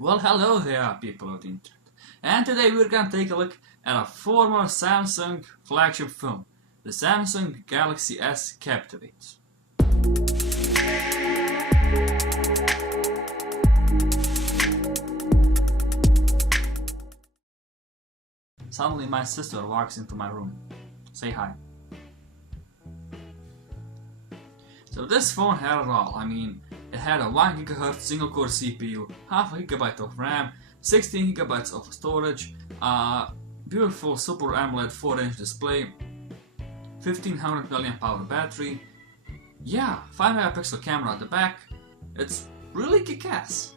Well, hello there, people of the internet. And today we're gonna take a look at a former Samsung flagship phone, the Samsung Galaxy S Captivate. Suddenly my sister walks into my room. Say hi. So this phone had it all. It had a 1 GHz single core CPU, half a gigabyte of RAM, 16 gigabytes of storage, a beautiful Super AMOLED 4-inch display, 1500 mAh battery, 5 megapixel camera at the back. It's really kick-ass.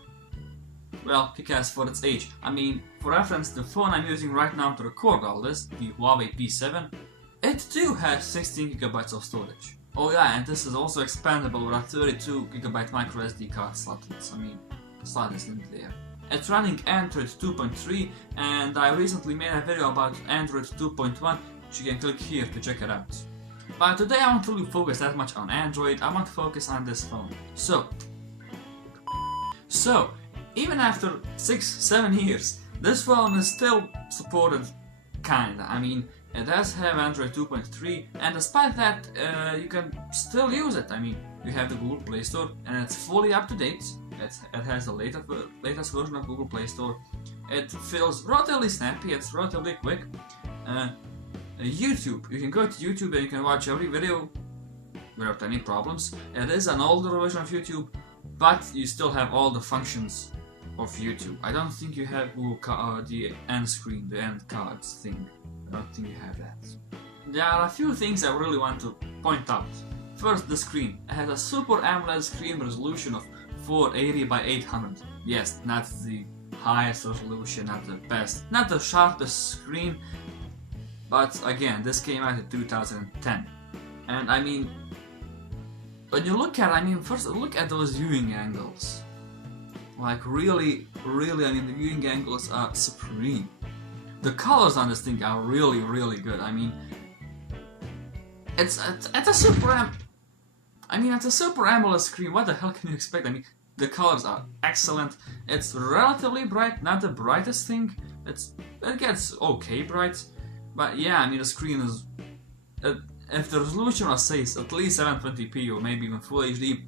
Well, kick-ass for its age. For reference, the phone I'm using right now to record all this, the Huawei P7, it too has 16 gigabytes of storage. Oh yeah, and this is also expandable with a 32 gigabyte micro SD card slot. Slot is in there. It's running Android 2.3, and I recently made a video about Android 2.1, which you can click here to check it out. But today I won't really focus that much on Android, I want to focus on this phone. So, even after 6-7 years, this phone is still supported, kinda. It does have Android 2.3, and despite that, you can still use it. You have the Google Play Store, and it's fully up to date. It has the latest version of Google Play Store. It feels relatively snappy, it's relatively quick. YouTube, you can go to YouTube and you can watch every video without any problems. It is an older version of YouTube, but you still have all the functions of YouTube. I don't think you have the end screen, the end cards thing. I don't think you have that. There are a few things I really want to point out. First, the screen. It has a Super AMOLED screen resolution of 480 by 800. Yes, not the highest resolution, not the best, not the sharpest screen, but again, this came out in 2010. And when you look at it, first look at those viewing angles. Like really, the viewing angles are supreme. The colors on this thing are really good. It's a Super it's a Super AMOLED screen. What the hell can you expect? The colors are excellent. It's relatively bright, not the brightest thing. It gets okay bright, but yeah, the screen is. If the resolution was, say, at least 720p or maybe even Full HD,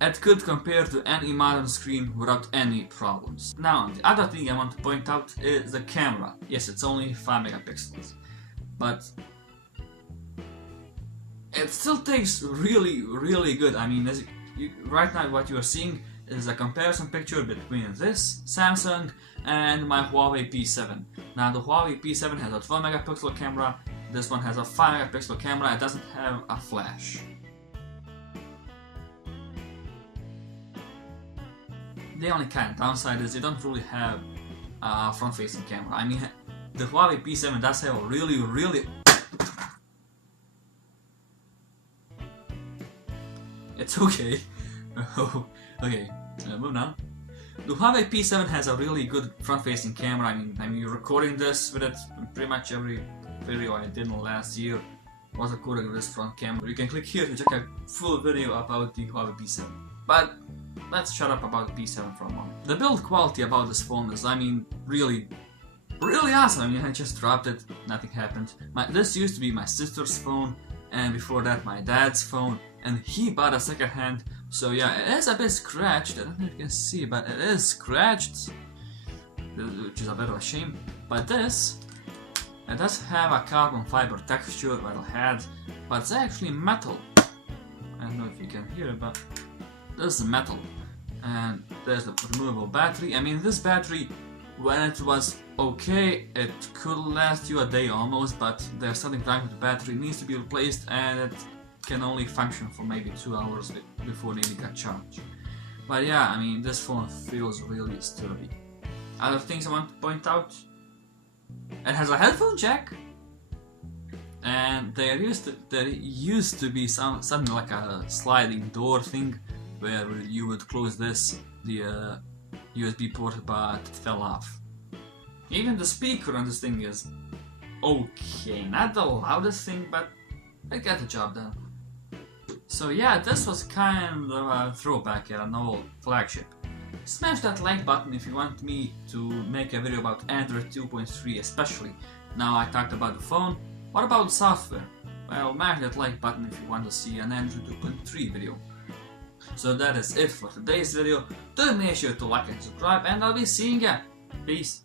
it could compare to any modern screen without any problems. Now, the other thing I want to point out is the camera. Yes, it's only 5 megapixels, but it still takes really good. Right now what you are seeing is a comparison picture between this Samsung and my Huawei P7. Now the Huawei P7 has a 12 megapixel camera, this one has a 5 megapixel camera, it doesn't have a flash. The only kind of downside is you don't really have a front-facing camera. The Huawei P7 does have a really... It's okay. Okay, move on. The Huawei P7 has a really good front-facing camera. You're recording this with it. Pretty much every video I did last year was recorded with this front camera. You can click here to check a full video about the Huawei P7. But let's shut up about the P7 for a moment. The build quality about this phone is, really awesome. I just dropped it, nothing happened. This used to be my sister's phone, and before that my dad's phone, and he bought a second hand. So yeah, it is a bit scratched. I don't know if you can see, but it is scratched, which is a bit of a shame. But this, it does have a carbon fiber texture, well, it had, but it's actually metal. I don't know if you can hear it, but this is metal. And there's the removable battery. This battery, when it was okay, it could last you a day almost, but there's something wrong with the battery, it needs to be replaced, and it can only function for maybe 2 hours before needing a charge. But yeah, this phone feels really sturdy. Other things I want to point out, it has a headphone jack, and there used to be something like a sliding door thing where you would close the USB port, but it fell off. Even the speaker on this thing is okay, not the loudest thing, but it got the job done. So yeah, this was kind of a throwback at an old flagship. Smash that like button if you want me to make a video about Android 2.3 especially. Now I talked about the phone, what about software? Well, smash that like button if you want to see an Android 2.3 video. So that is it for today's video. Do make sure to like and subscribe, and I'll be seeing ya. Peace.